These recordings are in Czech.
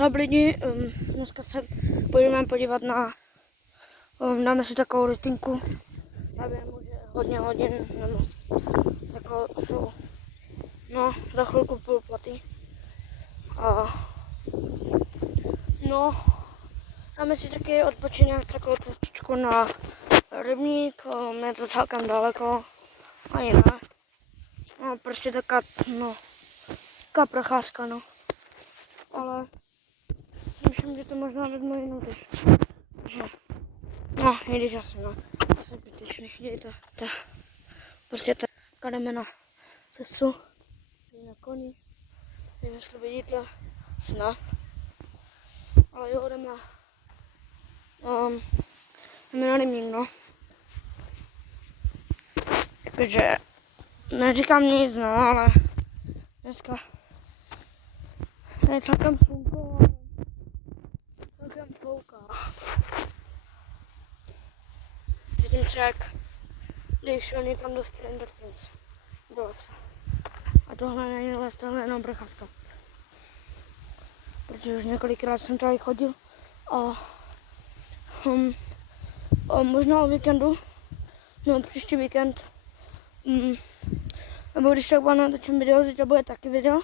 What's up lidi, dneska se půjdeme podívat na, dáme si takovou rutinku, já vím, že hodně hodin, nebo jako jsou, no za chvilku půl platy. A no, dáme si taky odpočinek, takovou trošičku na rybník, je to celkem daleko, ani ne, no prostě taková procházka, no, ale myslím, že to možná vezmu jinou když, že, no, i když asi no, asi zbytečný, dějte, to, prostě to, jdeme na cestu, na koni, nevím, jestli to vidíte, sna, ale jo, jdeme na rybník, no, jakože, neříkám nic, no, ale dneska je celkem slunko, ale celkem fouká. Cítím se jak když šel někam do Stranger Things. Do lesa. A tohle není les, tohle je jenom procházka. Protože už několikrát jsem tady chodil a možná o víkendu, no příští víkend, nebo když tak natočím video, že to bude taky video,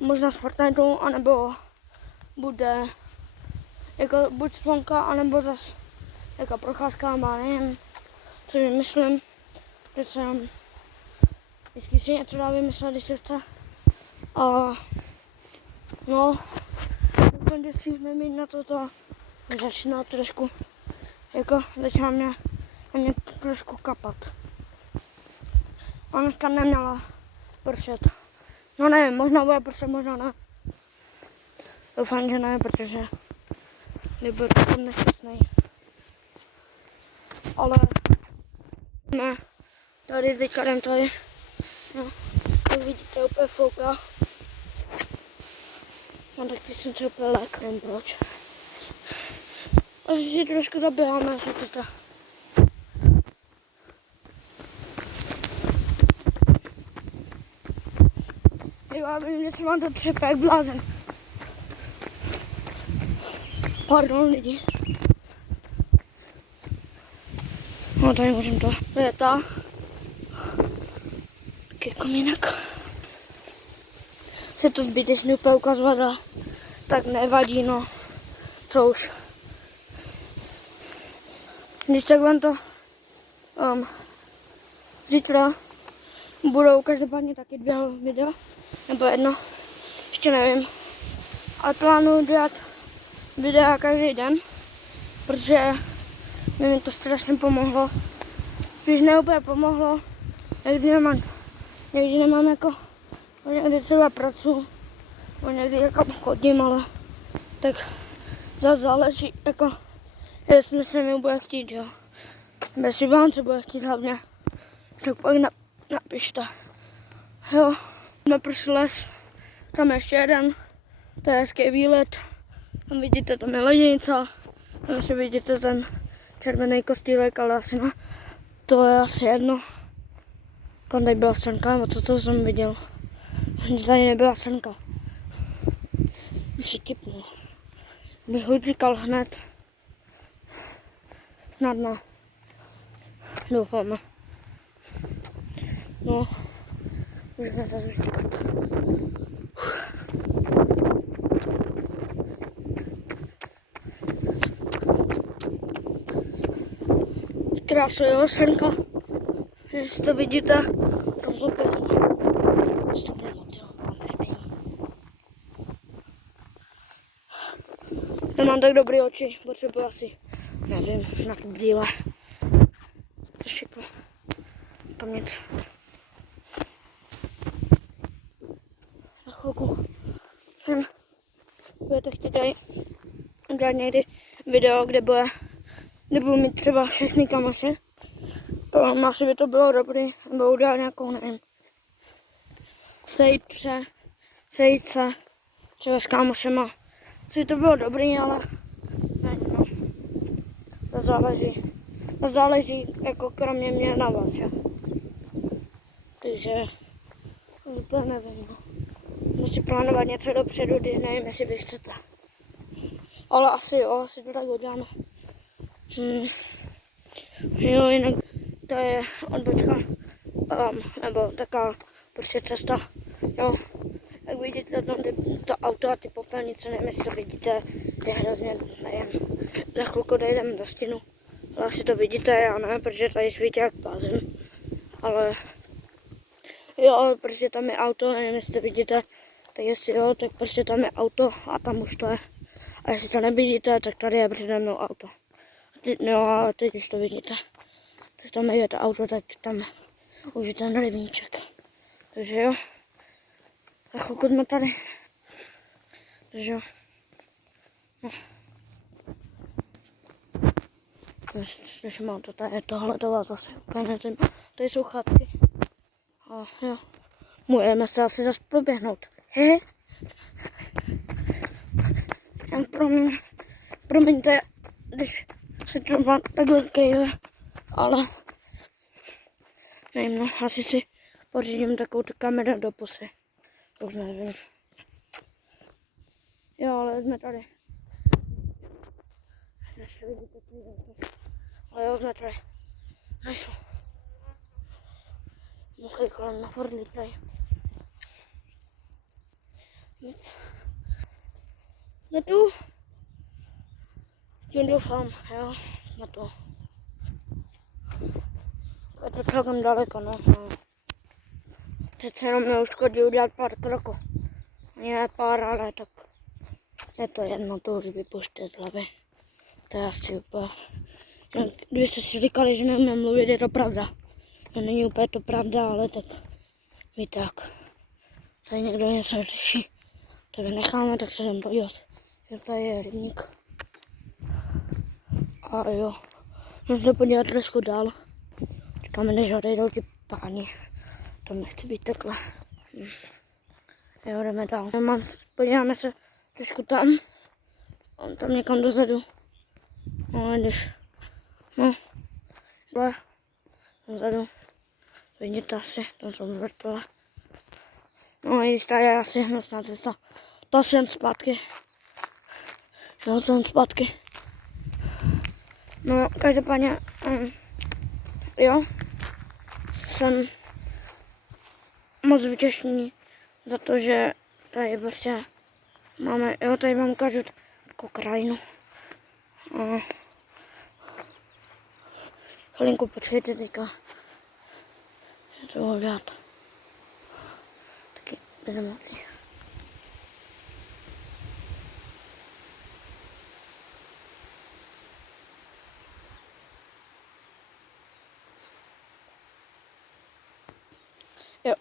možná s Fortniteou, anebo bude jako buď slunka, anebo zase jako procházka, má nevím, co vymyslím, že jsem vždycky si něco dá vymyslet, když se chce. A no, doufám, že stihneme mít na toto, začíná trošku, jako začíná mě trošku kapat. A dneska neměla pršet. No nevím, možná bude pršet, možná ne. Doufám, že ne, protože nebudu tam nešťastný. Ale ne, tady teďka jdem tady. No, jak vidíte, úplně fouká. No tak ty jsem se úplně lék, nevím proč. Asi si trošku zaběháme, asi to. Jo, já vím, že se vám to třepe jak blázen. Pardon lidi. No tady můžem to je ta. Taky komínek. Se to zbytečně úplně ukazovat, ale tak nevadí, no. Co už. Když tak vám to zítra budou každopádně taky 2 videa, nebo jedno, ještě nevím. Ale plánuju dělat videa každý den, protože mi to strašně pomohlo. Když ne úplně pomohlo, někdy nemám jako, někdy třeba pracuji, někdy jako chodím, ale tak zase záleží jako, jestli se mi bude chtít, jo. Jestli vám se bude chtít hlavně, tak pak napište. Jo, naprší les, tam ještě jeden, to je hezký výlet, tam vidíte, tam je lednice, tam ještě vidíte ten červený kostýlek, ale asi ne, to je asi jedno. Tam tady byla strnka, nebo co to jsem viděl, tady nebyla strnka. Bych si tipnul, bych ho říkal hned, snad ne, doufáme. No, můžeme zase říkat. Krásná je srnka, jestli to vidíte, rozopělně. Nemám tak dobré oči, potřebuji asi, nevím, na tu díle. Trošku, tam nic. Na chvilku budete chtít tady udělat někdy video, kde budu mít třeba všechny kamoši. Asi by to bylo dobrý, nebo udělat nějakou, nevím, sejít se třeba s kámošema. Asi by to bylo dobrý, ale nevím, no. To záleží jako kromě mě na vás, jo. Takže úplně nevím, no. Musím plánovat něco dopředu, když nevím, jestli vy chcete. Ale asi to tak uděláme. Jo, jinak to je odbočka, nebo taková prostě cesta, jo. Jak vidíte tam to auto a ty popelnice, nevím, jestli to vidíte, to je hrozně, nevím, za chvilku dojdeme do stěnu. Ale asi to vidíte, já ne, protože tady svítí jak blázen, ale jo, ale prostě tam je auto, nevím, jestli to vidíte, tak jestli jo, tak prostě tam je auto a tam už to je. A jestli to nevidíte, tak tady je přede mnou auto. No a teď už to vidíte. Tak tam je to auto, tak tam už je ten rybníček. Takže jo. Za chvilku jsme tady. Takže jo. No. Slyším auto, tohle to vás zase úplně nezím. Tady jsou chatky. A jo. Můžeme se asi zase proběhnout. Hehe. Jak promiňte, když se třeba takhle kejve, ale nevím, no, asi si pořídím takovou kameru do pusy. Už nevím. Jo, ale jsme tady. Ale jo, jsme tady. Nejsou. Muchy kolem na furt lítají. Nic. Jsme tu. Tím doufám, jo, na to. Je to celkem daleko, no. Teď se jenom neuškodí udělat pár kroků. Ani ne pár, ale tak je to jedno, to už vypuštět z hlavy. To je asi úplně... Kdybyste si říkali, že neumím mluvit, je to pravda. No, není úplně to pravda, ale tak víte jak. Tady někdo něco řeší. To vynecháme, tak se jdem podívat. Jo, tady je rybník. A jo, můžeme se podívat trošku dál. Čekáme, než odejdou ti páni. To nechci být takhle. Jo, jdeme dál. Podíváme se trošku tam. On tam někam dozadu. No, když... No, takhle. Dozadu. Vidíte asi, tam jsou vrtule. No, i když tady je asi hnusná cesta. To jsem zpátky. Jo, jsem zpátky. No, každopádně, jo, jsem moc vytěšený za to, že tady prostě máme, jo, tady vám ukážu takovou krajinu. Chvilinku počkejte teďka, co budu dělat. Taky bez emocí. Jo,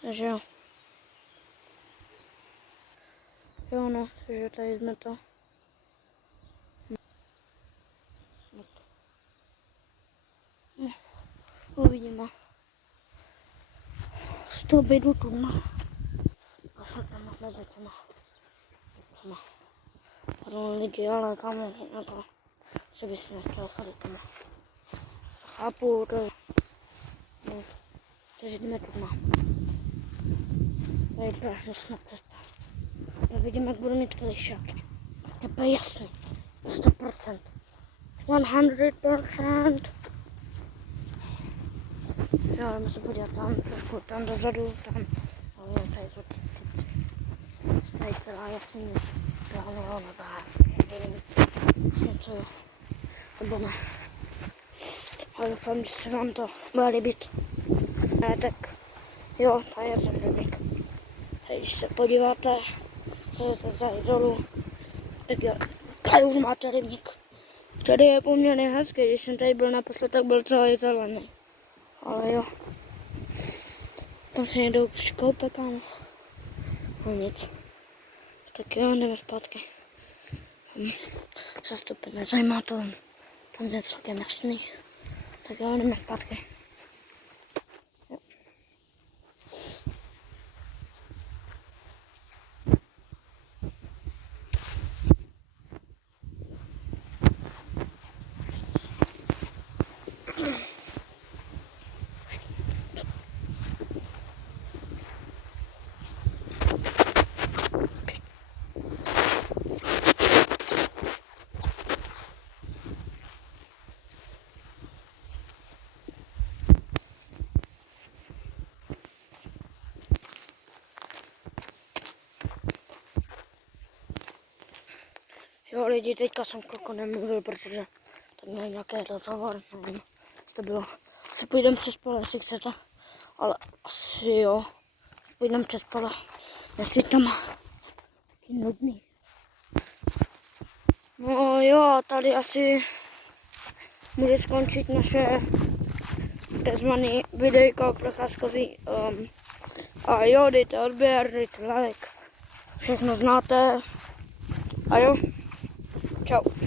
takže jo. Jo, no, takže tady jsme to. No, uvidíme. Z toho bejdu tu, no. Kašle tam mezi těma. Pardon lidi, ale kámo, jako, že by si nechtěl chodit tomu. Chápu, to je. No. Takže jdeme tu mám. Tady to je hnusná cesta. Já vidím, jak budu mít klišák. To je jasný. 100%. 100%. Jo, jdeme se podívat tam, trošku tam dozadu, tam. Jo, tady jsou tady která jasně nic. Právě jo, nevím. Něco jo. Nebo ne. Ale doufám, že se vám to bude líbit. Ne, tak jo, tady je ten rybník. Když se podíváte, tady dolů, tak jo, tady už máte rybník. Tady je poměrně hezký, když jsem tady byl naposled, tak byl celý zelený. Ale jo, tam se někdo už koupe, kámo. No nic. Tak jo, jdeme zpátky. Zase to nezajímá to, tam je celkem jasný. Tak jo, jdeme zpátky. lidi, teďka jsem chvilku nemluvil, protože to měl nějaký rozhovor, nevím, jestli to bylo. Asi půjdem přes pole, jestli chcete, ale asi jo, půjdem přes pole, jestli tam taky nudný. No jo, tady asi může skončit naše takzvaný videjko procházkový. A jo, dejte odběr, dejte like, všechno znáte. A jo, čau.